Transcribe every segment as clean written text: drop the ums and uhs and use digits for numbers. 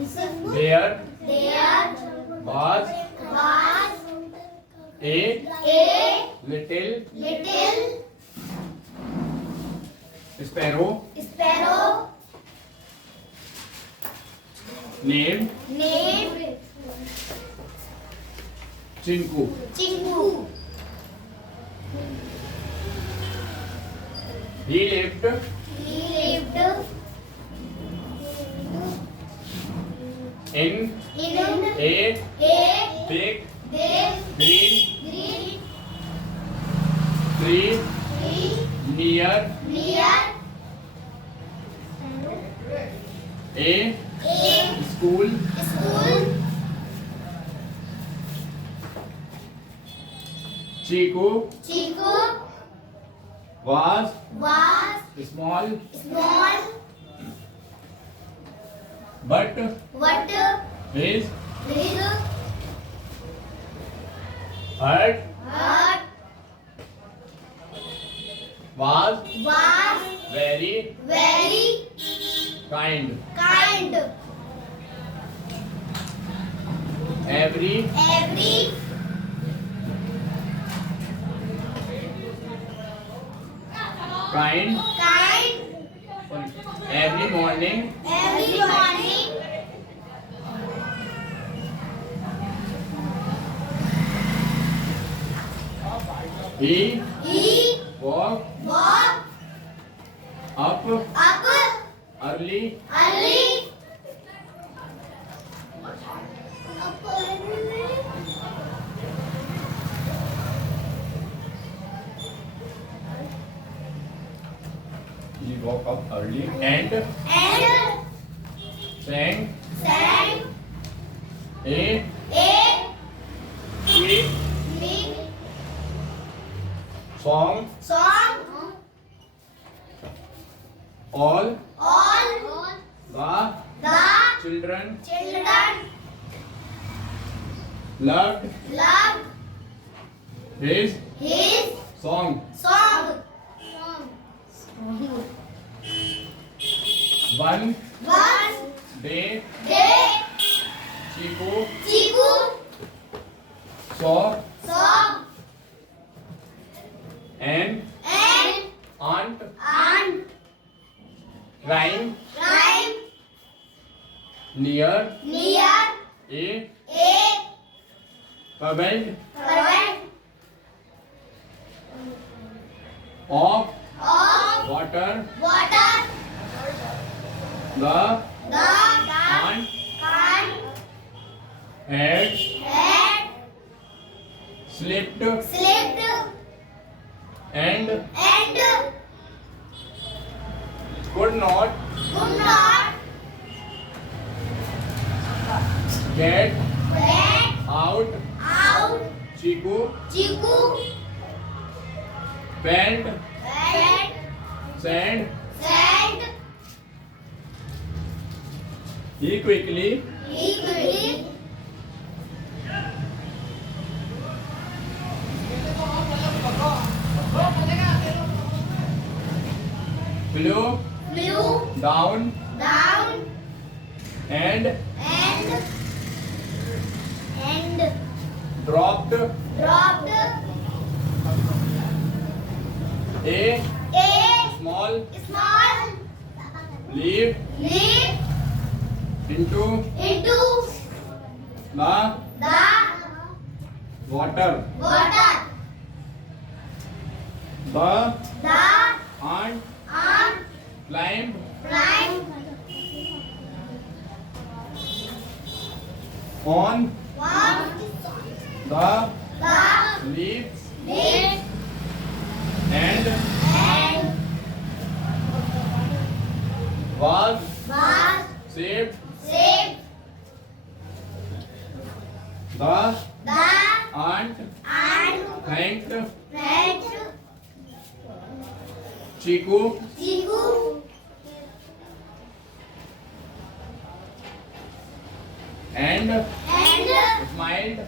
There was a little sparrow named Chinku. He lived in a big green tree near a school. Chiku was small but his heart was very kind. Every morning he woke up early and sang a sweet song. All the children loved his song. One day Chiku saw an ant crying near a puddle of water. The ant had slipped and could not get out. Chiku bent said he quickly flew down and dropped a small leaf into the water. The ant climbed on the leaves and was saved. The ant thanked Chiku and smiled.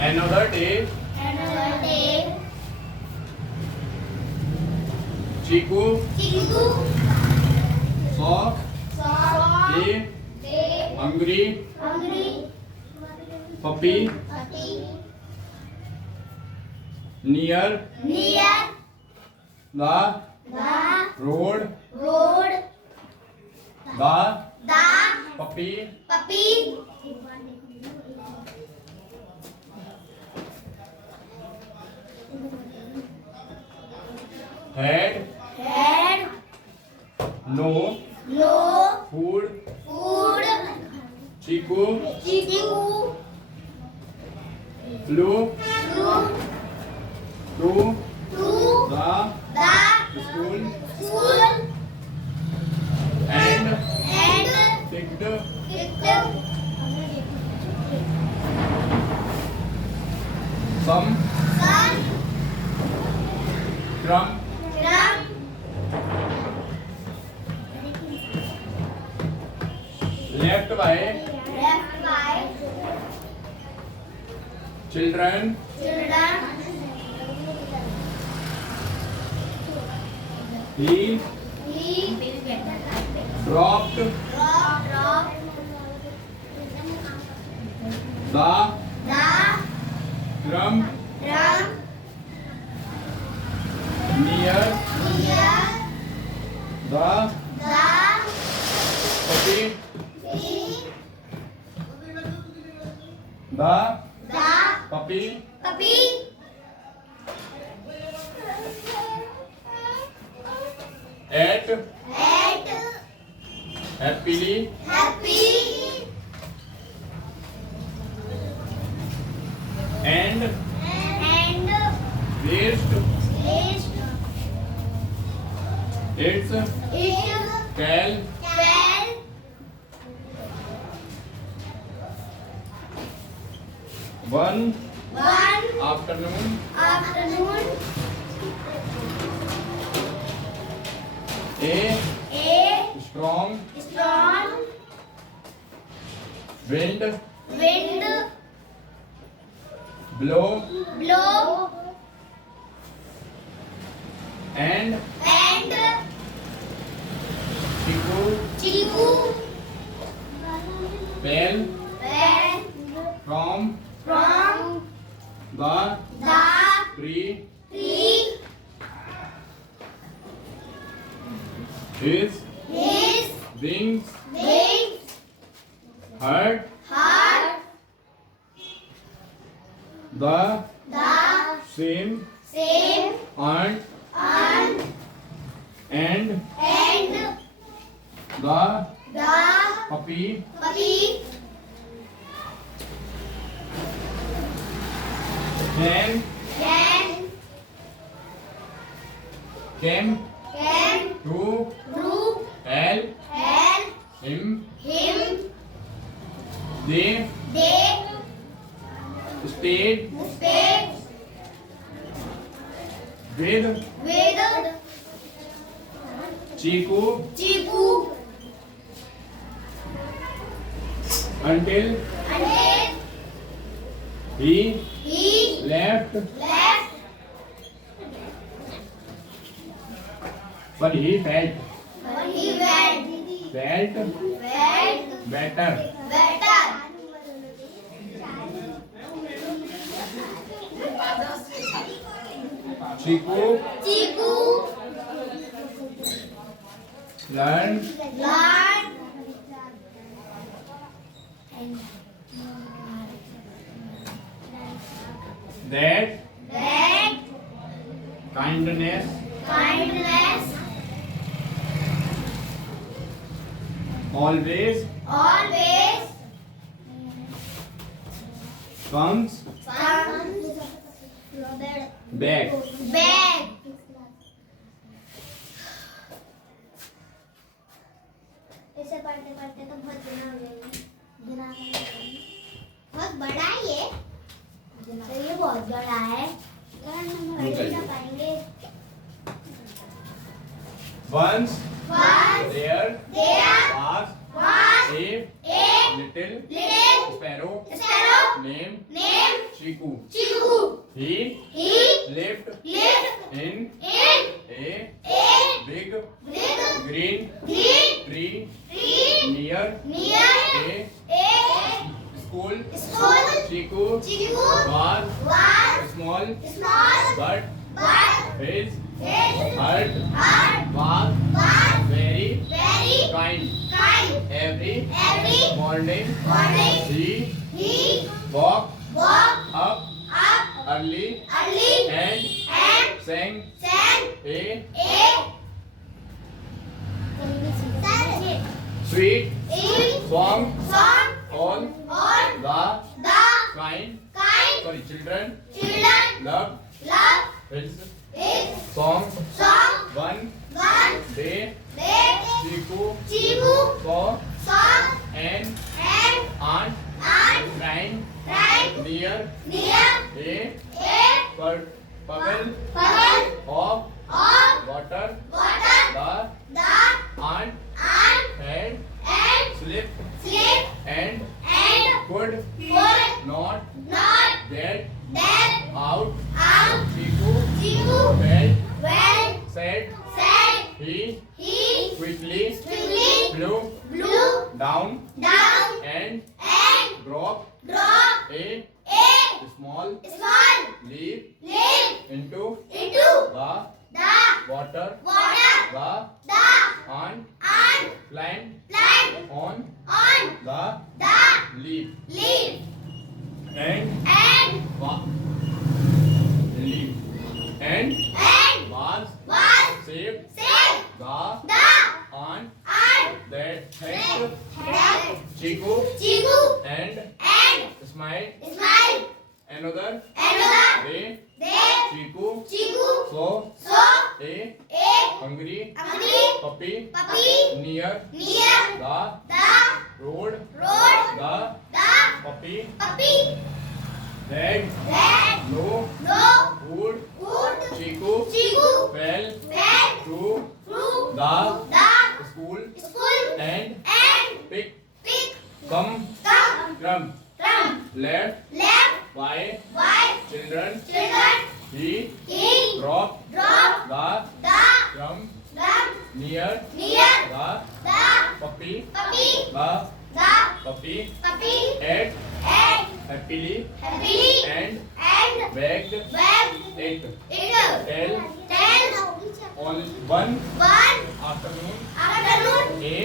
Another third A. Third A. Chiku. Chiku. Saw. Saw. A. A. Hungry. Hungry. Puppy. Puppy. Near. Near. The The road. road. The The puppy. puppy. Had Had no no food. food. Chiku Chiku. flew Flew to to the the school school and and picked picked some some crumb. crumb. Left by Left by children children. he He dropped drop the the crumb drum near near the the puppy. tree. The The puppy puppy ate ate happily happy and and raised its its tail tail. one One afternoon. afternoon, A a strong strong wind wind blow blow and and Chiku Chiku fell fell from from the the tree. tree. His His wings wings hurt hurt the the same same and and and the the puppy puppy then then came came to to help help him. him. They They stayed stayed with with Chiku Chiku until until he he left, left. but he felt But he felt better. better. Chiku Chiku learned learned that that kindness kindness always always comes comes back. back. ऐसे पढ़ते पढ़ते तो बहुत बहुत बड़ा है ये तो ये बहुत बड़ा है यार हम पढ़ नहीं पाएंगे Once Once there there was was a a little little sparrow sparrow named named Chiku. Chiku He he lived lived in in a a big big green green tree tree near near a a school. school. Chiku Chiku was was small, small but but his his heart heart was was very very kind. kind. Every Every morning morning he he walked walked up up early early and and sang sang a a sweet song song all on the the kind. kind Children children loved love his his song. song. One One day day Chiku Chiku saw saw an an ant ant crying crying near near a a puddle puddle of of water. water. The The ant ant had and slipped slipped and and could could not not get get out. out. Chiku Chiku felt well sad. said He he quickly quickly flew blew down down and and dropped dropped a a small small leaf leaf into into the the water. water. The The ant ant climbed on on the the leaf leaf and and was was saved. saved. The The ant ant that thanked had Chiku Chiku and and smiled. smiled. Another Another day day Chiku Chiku saw saw a a hungry hungry puppy puppy near near the the road. road. The The puppy puppy had had no no food. food. Chiku Chiku fell fell to through the the school school and and picked picked some some crumbs crumbs left left by by children. children. He He dropped dropped the the crumbs crumbs near near the the puppy. puppy. The The puppy puppy ate ate happily happily and wagged wagged it it till till on one one afternoon afternoon a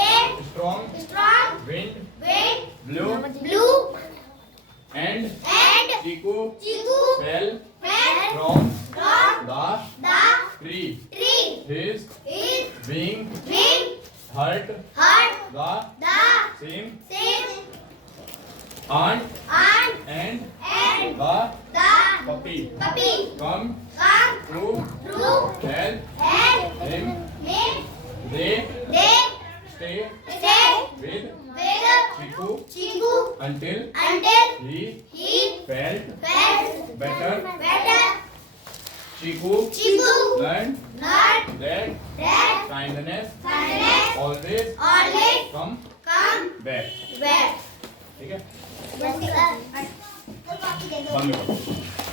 a strong strong wind wind blew blew and and Chiku Chiku fell fell from from the the tree. tree. His His wing wing hurt hurt the the same same ant ant and and the the puppy puppy come come to through help and him. him. They They stay stay with with Chiku Chiku until until he he felt felt better. better. Chiku Chiku learned learned that that kindness kindness always always come come back. back. ठीक है Yes, sir. बंद करो.